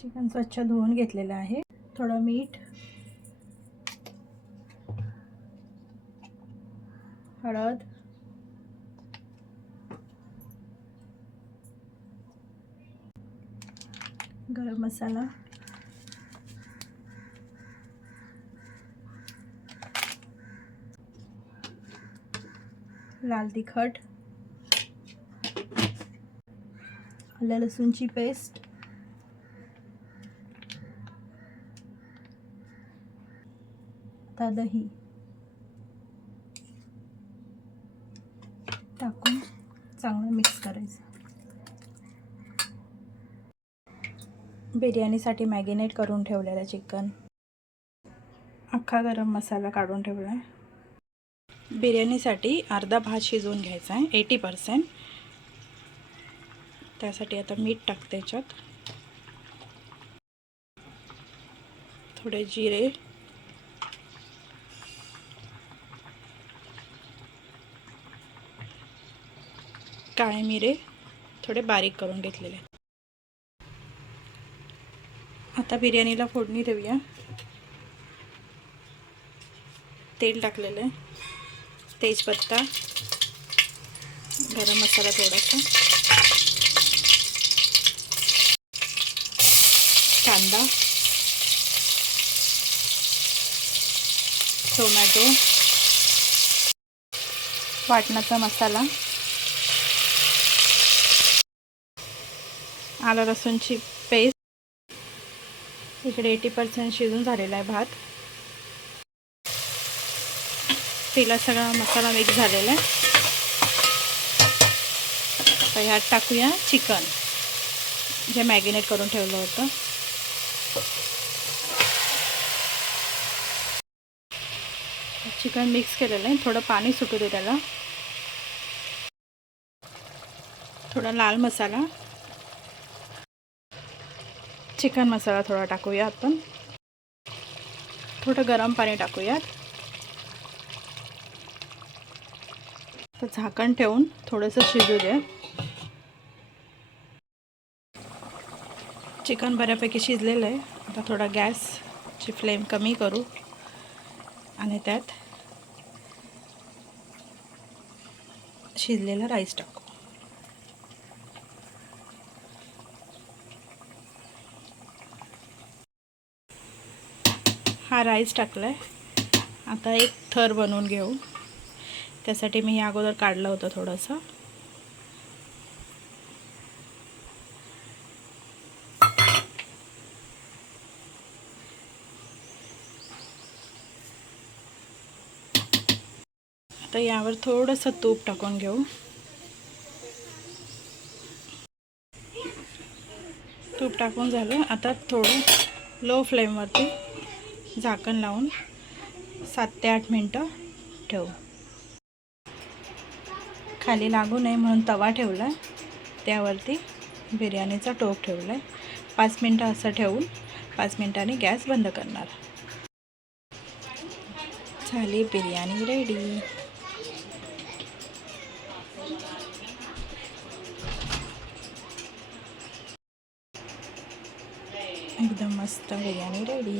Chicken स्वच्छ धुवून घेतलेलं आहे. थोडं मीठ, हळद, गरम मसाला, लाल तिखट, आलं लसूणची पेस्ट, आता दही टाकून चांगलं मिक्स करायचं. बिर्याणीसाठी मॅरिनेट करून ठेवलेलं चिकन, अख्खा गरम मसाला काढून ठेवला आहे. बिर्याणीसाठी अर्धा भात शिजवून घ्यायचा आहे, 80%. त्यासाठी आता मीठ टाकते याच्यात, थोडे जिरे, काळे मिरे थोडे बारीक करून घेतलेले. आता बिर्याणीला फोडणी देऊया. तेल टाकलेलं आहे, तेजपत्ता, गरम मसाला थोडासा, कांदा, टोमॅटो, वाटणाचा मसाला, आलं लसूणची पेस्ट. इकडे 80% शिजून झालेला आहे भात. तिला सगळा मसाला मिक्स झालेला आहे. तर ह्यात टाकूया चिकन जे मॅरिनेट करून ठेवलं होतं. चिकन मिक्स केलेलं आहे, थोडं पाणी सुटू दे त्याला. थोडा लाल मसाला, चिकन मसाला थोडा टाकूया आपण. थोडं गरम पाणी टाकूयात. तर झाकण ठेवून थोडंसं शिजू दे. चिकन बऱ्यापैकी शिजलेलं आहे. आता थोडा गॅसची फ्लेम कमी करू आणि त्यात शिजलेला राईस टाकू. हा राईस टाकला आहे. आता एक थर बनवून घेऊ. त्यासाठी मी अगोदर काढलं होतं थोडंसं. आता यावर थोडंसं तूप टाकून घेऊ. तूप टाकून झालं. आता थोडं लो फ्लेमवरती झाकण लावून 7 ते 8 मिनटं ठेवू. खाली लागू नये म्हणून तवा ठेवला आहे, त्यावरती बिर्याणीचा टोप ठेवला आहे. 5 मिनटं असं ठेवून 5 मिनटांनी गॅस बंद करणार. झाली बिर्याणी रेडी. एकदम मस्त बिर्याणी रेडी.